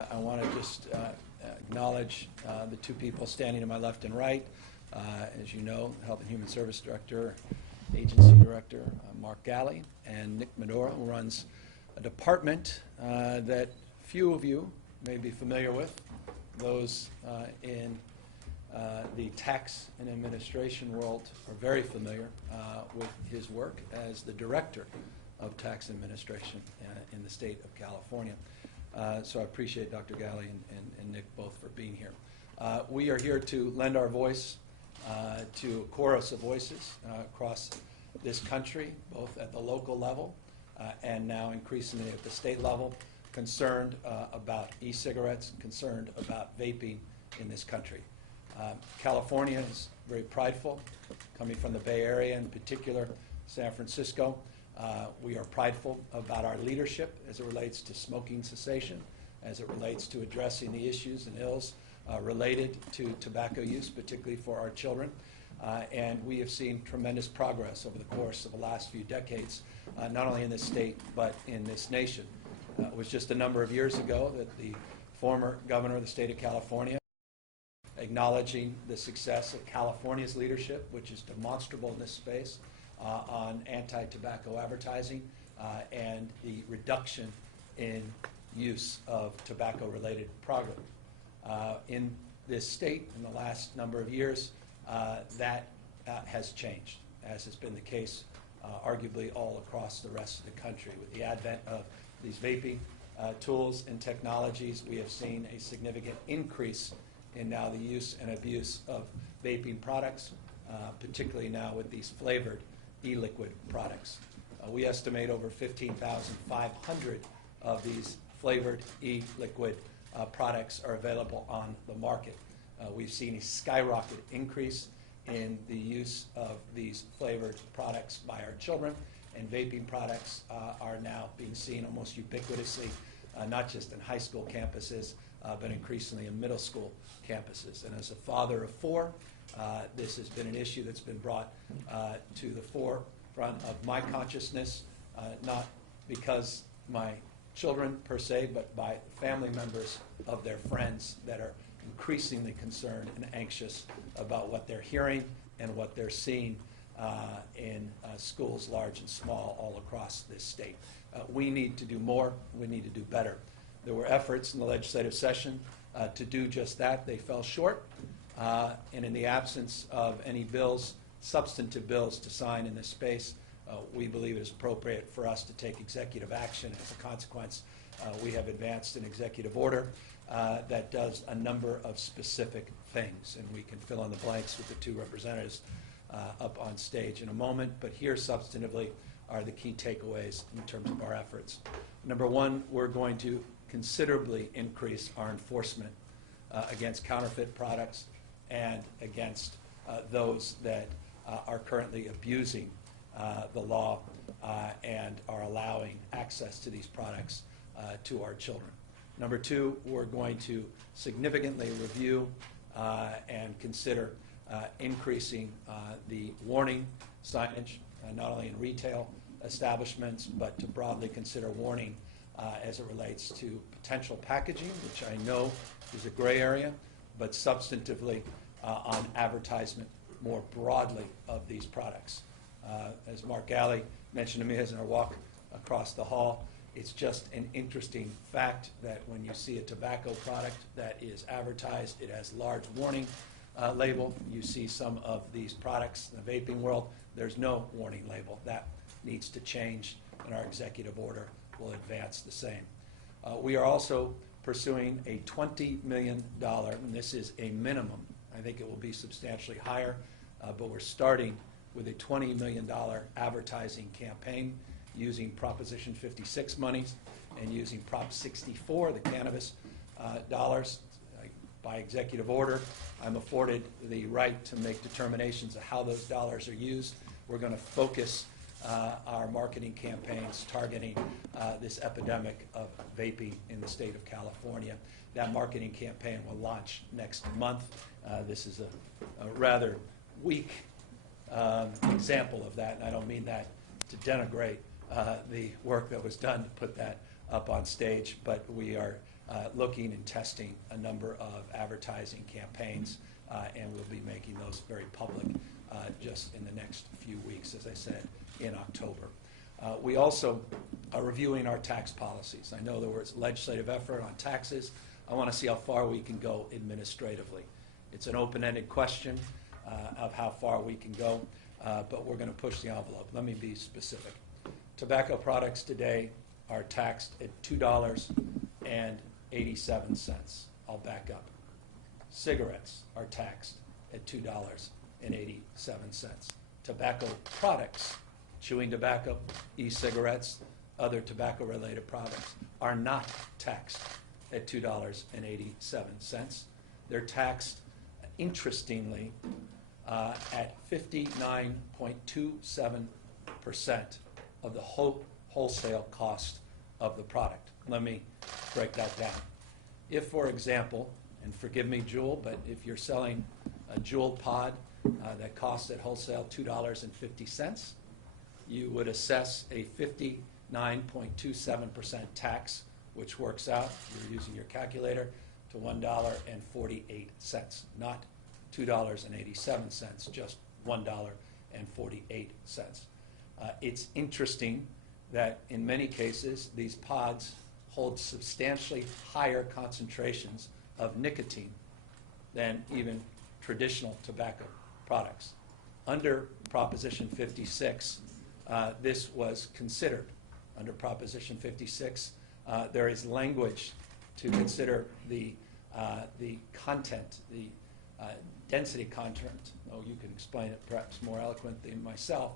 I want to just acknowledge the two people standing to my left and right. As you know, Health and Human Service Director, Agency Director Mark Galley, and Nick Medora, who runs a department that few of you may be familiar with. Those in the tax and administration world are very familiar with his work as the Director of Tax Administration in the state of California. So I appreciate Dr. Galley and Nick both for being here. We are here to lend our voice to a chorus of voices across this country, both at the local level and now increasingly at the state level, concerned about e-cigarettes, concerned about vaping in this country. California is very prideful, coming from the Bay Area, in particular San Francisco. We are prideful about our leadership as it relates to smoking cessation, as it relates to addressing the issues and ills related to tobacco use, particularly for our children. And we have seen tremendous progress over the course of the last few decades, not only in this state, but in this nation. It was just a number of years ago that the former governor of the state of California, acknowledging the success of California's leadership, which is demonstrable in this space, on anti-tobacco advertising and the reduction in use of tobacco-related products. In this state, in the last number of years, that has changed, as has been the case arguably all across the rest of the country. With the advent of these vaping tools and technologies, we have seen a significant increase in now the use and abuse of vaping products, particularly now with these flavored e-liquid products. We estimate over 15,500 of these flavored e-liquid products are available on the market. We've seen a skyrocket increase in the use of these flavored products by our children, and vaping products are now being seen almost ubiquitously, not just in high school campuses, but increasingly in middle school campuses. And as a father of four, this has been an issue that's been brought to the forefront of my consciousness, not because my children per se, but by family members of their friends that are increasingly concerned and anxious about what they're hearing and what they're seeing in schools large and small all across this state. We need to do more. We need to do better. There were efforts in the legislative session to do just that. They fell short. And in the absence of any bills, substantive bills to sign in this space, we believe it is appropriate for us to take executive action. As a consequence, we have advanced an executive order that does a number of specific things, and we can fill in the blanks with the two representatives up on stage in a moment, but here substantively are the key takeaways in terms of our efforts. Number one, we're going to considerably increase our enforcement against counterfeit products and against those that are currently abusing the law and are allowing access to these products to our children. Number two, we're going to significantly review and consider increasing the warning signage, not only in retail establishments, but to broadly consider warning as it relates to potential packaging, which I know is a gray area, but substantively on advertisement more broadly of these products. As Mark Galley mentioned to me as in our walk across the hall, it's just an interesting fact that when you see a tobacco product that is advertised, it has large warning label. You see some of these products in the vaping world, there's no warning label. That needs to change, and our executive order will advance the same. We are also pursuing a $20 million, and this is a minimum. I think it will be substantially higher, but we're starting with a $20 million advertising campaign using Proposition 56 monies and using Prop 64, the cannabis dollars. By executive order, I'm afforded the right to make determinations of how those dollars are used. We're going to focus our marketing campaigns targeting this epidemic of vaping in the state of California. That marketing campaign will launch next month. This is a rather weak example of that, and I don't mean that to denigrate the work that was done to put that up on stage, but we are looking and testing a number of advertising campaigns, and we'll be making those very public just in the next few weeks, as I said, in October. We also are reviewing our tax policies. I know there was legislative effort on taxes. I want to see how far we can go administratively. It's an open-ended question of how far we can go, but we're going to push the envelope. Let me be specific. Tobacco products today are taxed at $2.87. I'll back up. Cigarettes are taxed at $2.87. Tobacco products, chewing tobacco, e-cigarettes, other tobacco-related products, are not taxed at $2.87. They're taxed, interestingly, at 59.27% of the wholesale cost of the product. Let me break that down. If, for example, and forgive me, Juul, but if you're selling a Juul pod that costs at wholesale $2.50, you would assess a 59.27% tax, which works out, if you're using your calculator, to $1.48, not $2.87, just $1.48. It's interesting that in many cases, these pods hold substantially higher concentrations of nicotine than even traditional tobacco products. Under Proposition 56, this was considered. Under Proposition 56, there is language to consider the content, the density content, oh, you can explain it perhaps more eloquently than myself,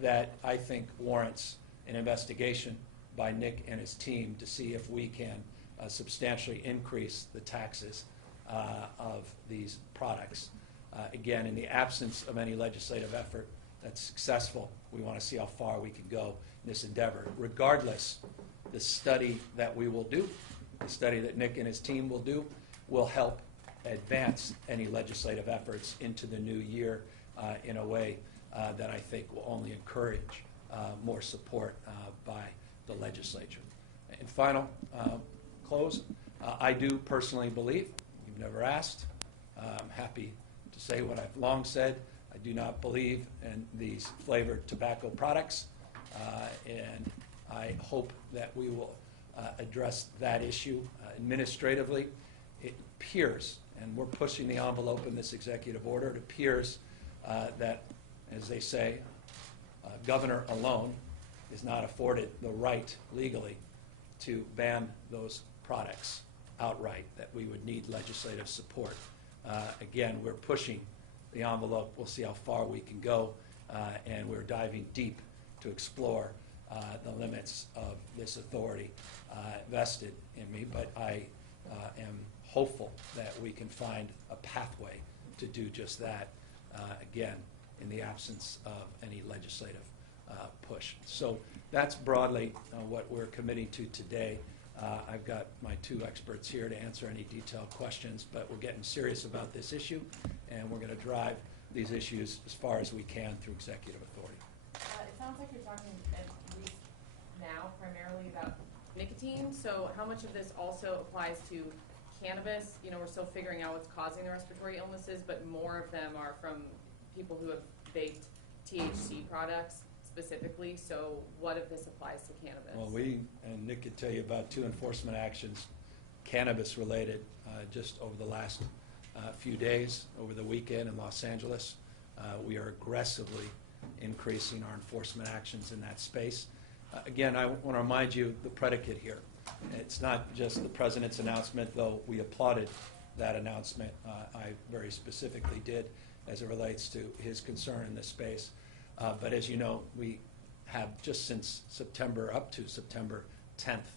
that I think warrants an investigation by Nick and his team to see if we can substantially increase the taxes of these products. Again, in the absence of any legislative effort that's successful, we want to see how far we can go in this endeavor. Regardless, the study that we will do, the study that Nick and his team will do, will help advance any legislative efforts into the new year in a way that I think will only encourage more support by the legislature. And final close, I do personally believe, you've never asked, I'm happy to say what I've long said, I do not believe in these flavored tobacco products, and I hope that we will address that issue administratively. It appears, and we're pushing the envelope in this executive order, it appears that, as they say, governor alone is not afforded the right legally to ban those products outright, that we would need legislative support. Again, we're pushing the envelope. We'll see how far we can go, and we're diving deep to explore the limits of this authority vested in me, but I am hopeful that we can find a pathway to do just that, again, in the absence of any legislative push. So that's broadly what we're committing to today. I've got my two experts here to answer any detailed questions, but we're getting serious about this issue, and we're going to drive these issues as far as we can through executive authority. It sounds like you're talking at least now primarily about nicotine, so how much of this also applies to cannabis? You know, we're still figuring out what's causing the respiratory illnesses, but more of them are from people who have vaped THC products specifically, so what if this applies to cannabis? Well, and Nick could tell you about two enforcement actions, cannabis related, just over the last few days, over the weekend in Los Angeles. We are aggressively increasing our enforcement actions in that space. Again, I want to remind you the predicate here. It's not just the President's announcement, though we applauded that announcement. I very specifically did as it relates to his concern in this space. But as you know, we have just since September, up to September 10th,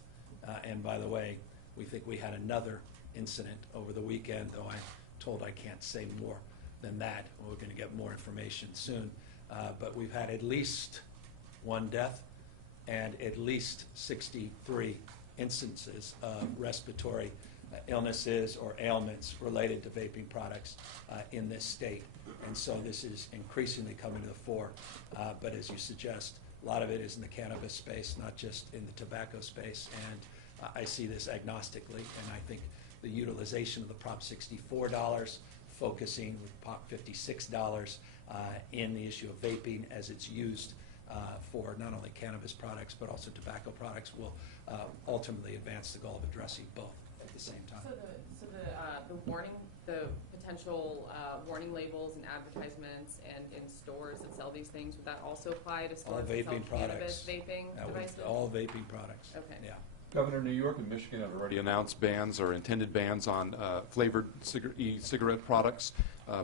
and by the way, we think we had another incident over the weekend, though I'm told I can't say more than that. We're going to get more information soon. But we've had at least one death and at least 63 instances of respiratory illnesses or ailments related to vaping products in this state. And so this is increasingly coming to the fore. But as you suggest, a lot of it is in the cannabis space, not just in the tobacco space. And I see this agnostically, and I think the utilization of the Prop $64, focusing with Prop $56 in the issue of vaping as it's used for not only cannabis products but also tobacco products will ultimately advance the goal of addressing both at the same time. The warning, the potential warning labels and advertisements and in stores that sell these things, would that also apply to stores that sell cannabis vaping devices? All vaping products. Okay. Yeah. Governor, New York and Michigan have already announced bans or intended bans on flavored e-cigarette products.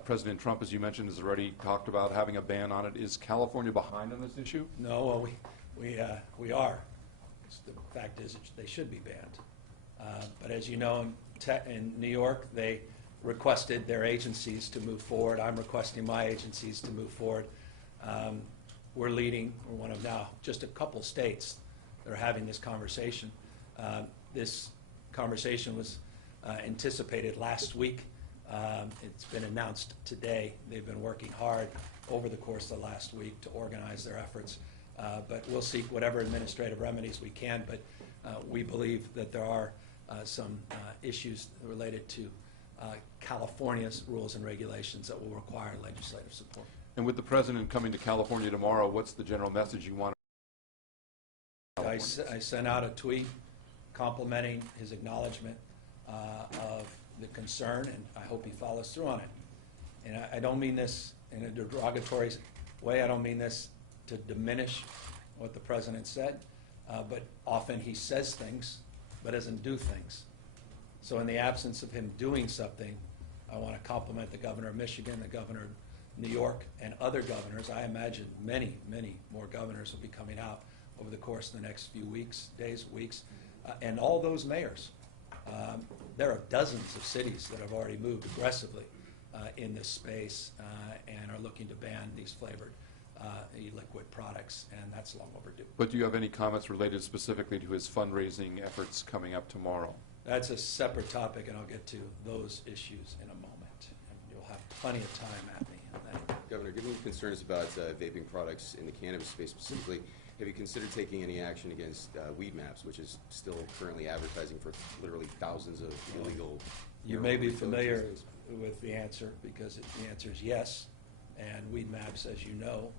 President Trump, as you mentioned, has already talked about having a ban on it. Is California behind on this issue? No, well, we are. The fact is, they should be banned. But as you know, in New York, they requested their agencies to move forward. I'm requesting my agencies to move forward. We're leading. We're one of now just a couple states that are having this conversation. This conversation was anticipated last week. It's been announced today. They've been working hard over the course of the last week to organize their efforts. But we'll seek whatever administrative remedies we can. But we believe that there are some issues related to California's rules and regulations that will require legislative support. And with the president coming to California tomorrow, what's the general message you want? I sent out a tweet complimenting his acknowledgement of the concern, and I hope he follows through on it. And I don't mean this in a derogatory way. I don't mean this to diminish what the president said, but often he says things but doesn't do things. So in the absence of him doing something, I want to compliment the governor of Michigan, the governor of New York, and other governors. I imagine many, many more governors will be coming out over the course of the next few weeks, days, weeks, and all those mayors. There are dozens of cities that have already moved aggressively in this space and are looking to ban these flavored e-liquid products, and that's long overdue. But do you have any comments related specifically to his fundraising efforts coming up tomorrow? That's a separate topic, and I'll get to those issues in a moment. And you'll have plenty of time at me on that. Governor, given concerns about vaping products in the cannabis space specifically, have you considered taking any action against Weed Maps, which is still currently advertising for literally thousands of illegal? You may be familiar with the answer because the answer is yes. And Weed Maps, as you know,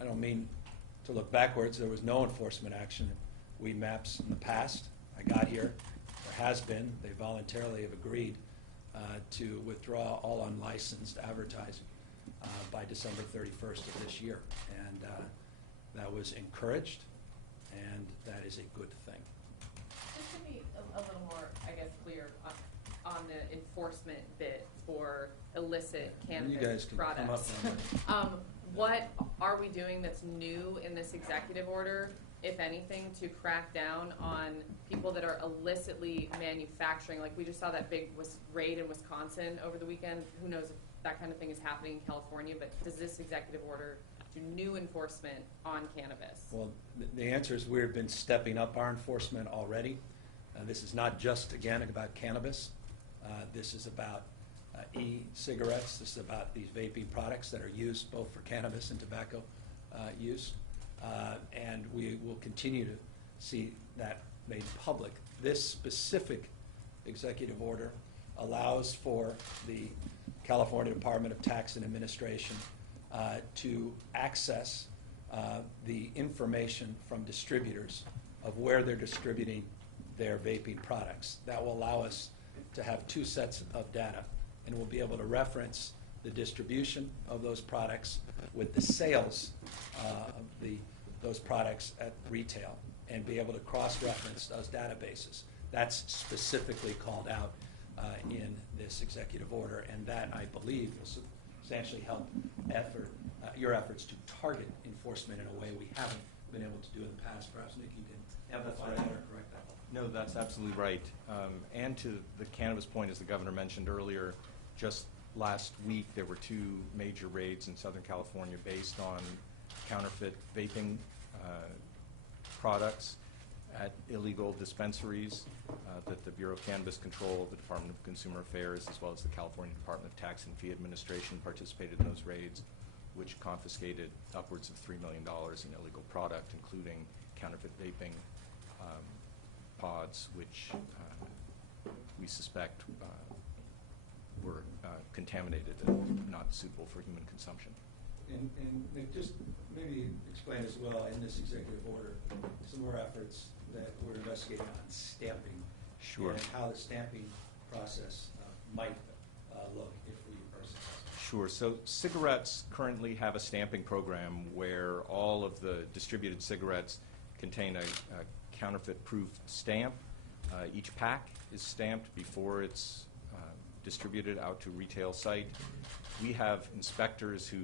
I don't mean to look backwards. There was no enforcement action at Weed Maps in the past. I got here. There has been. They voluntarily have agreed to withdraw all unlicensed advertising by December 31st of this year. And that was encouraged, and that is a good thing. Just to be a little more, I guess, clear on the enforcement bit for illicit cannabis You guys can products. come up on What are we doing that's new in this executive order, if anything, to crack down on people that are illicitly manufacturing? Like we just saw that big raid in Wisconsin over the weekend. Who knows if that kind of thing is happening in California, but does this executive order do new enforcement on cannabis? Well, the answer is we've been stepping up our enforcement already. This is not just, again, about cannabis. This is about e-cigarettes. This is about these vaping products that are used both for cannabis and tobacco use. And we will continue to see that made public. This specific executive order allows for the California Department of Tax and Administration to access the information from distributors of where they're distributing their vaping products. That will allow us to have two sets of data, and we'll be able to reference the distribution of those products with the sales of those products at retail and be able to cross-reference those databases. That's specifically called out in this executive order, and that, I believe, will substantially help your efforts to target enforcement in a way we haven't been able to do in the past. Perhaps, Nick, you can amplify that or correct that. No, that's absolutely right. And to the cannabis point, as the governor mentioned earlier, just last week there were two major raids in Southern California based on counterfeit vaping products at illegal dispensaries that the Bureau of Cannabis Control, the Department of Consumer Affairs, as well as the California Department of Tax and Fee Administration participated in those raids, which confiscated upwards of $3 million in illegal product, including counterfeit vaping pods, which we suspect were contaminated and not suitable for human consumption. And Nick, just maybe explain as well in this executive order some more efforts that we're investigating on stamping. Sure. And how the stamping process might look if we are successful. Sure. So cigarettes currently have a stamping program where all of the distributed cigarettes contain a counterfeit-proof stamp. Each pack is stamped before it's distributed out to a retail site. We have inspectors who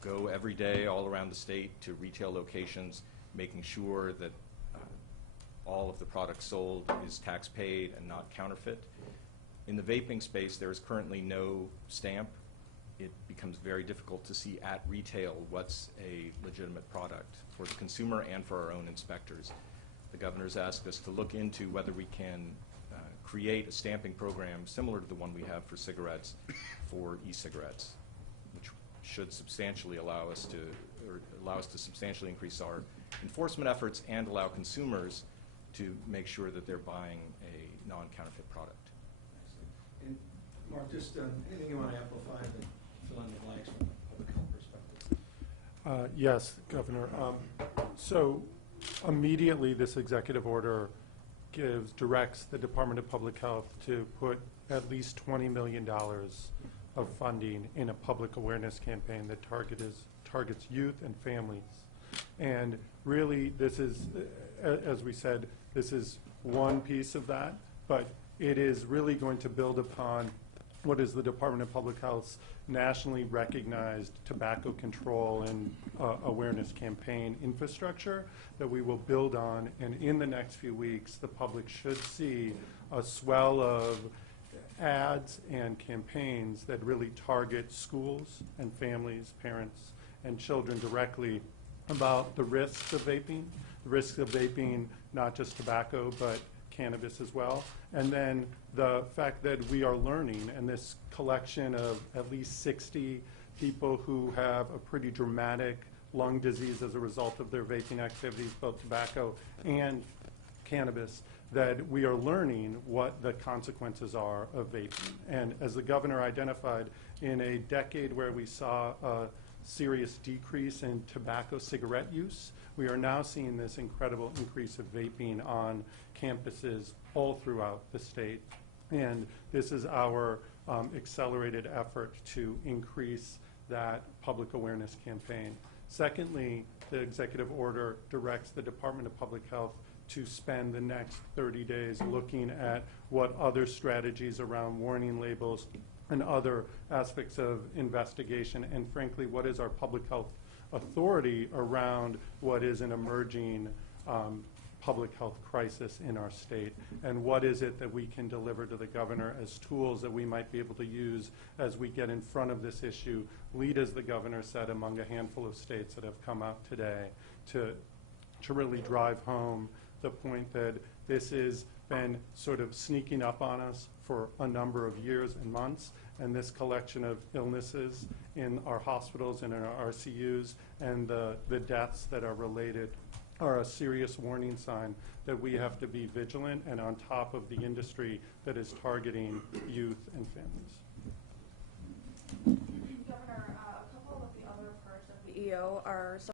go every day all around the state to retail locations, making sure that all of the product sold is tax paid and not counterfeit. In the vaping space, there is currently no stamp. It becomes very difficult to see at retail what's a legitimate product for the consumer and for our own inspectors. The governor's asked us to look into whether we can create a stamping program similar to the one we have for cigarettes for e-cigarettes, which should substantially allow us to substantially increase our enforcement efforts and allow consumers to make sure that they're buying a non-counterfeit product. And Mark, just anything you want to amplify to fill in the blanks from a public health perspective? Yes, Governor. So immediately this executive order directs the Department of Public Health to put at least $20 million of funding in a public awareness campaign that targets youth and families. And really this is, as we said, this is one piece of that, but it is really going to build upon what is the Department of Public Health's nationally recognized tobacco control and awareness campaign infrastructure that we will build on. And in the next few weeks, the public should see a swell of ads and campaigns that really target schools and families, parents, and children directly about the risks of vaping, not just tobacco, but cannabis as well. And then the fact that we are learning, and this collection of at least 60 people who have a pretty dramatic lung disease as a result of their vaping activities, both tobacco and cannabis, that we are learning what the consequences are of vaping. And as the governor identified, in a decade where we saw a serious decrease in tobacco cigarette use, we are now seeing this incredible increase of vaping on campuses all throughout the state. And this is our accelerated effort to increase that public awareness campaign. Secondly, the executive order directs the Department of Public Health to spend the next 30 days looking at what other strategies around warning labels and other aspects of investigation, and frankly, what is our public health authority around what is an emerging public health crisis in our state, and what is it that we can deliver to the governor as tools that we might be able to use as we get in front of this issue, lead, as the governor said, among a handful of states that have come out today to really drive home the point that this has been sort of sneaking up on us for a number of years and months, and this collection of illnesses in our hospitals and in our RCUs and the deaths that are related are a serious warning sign that we have to be vigilant and on top of the industry that is targeting youth and families. Governor, a couple of the other parts of the EO are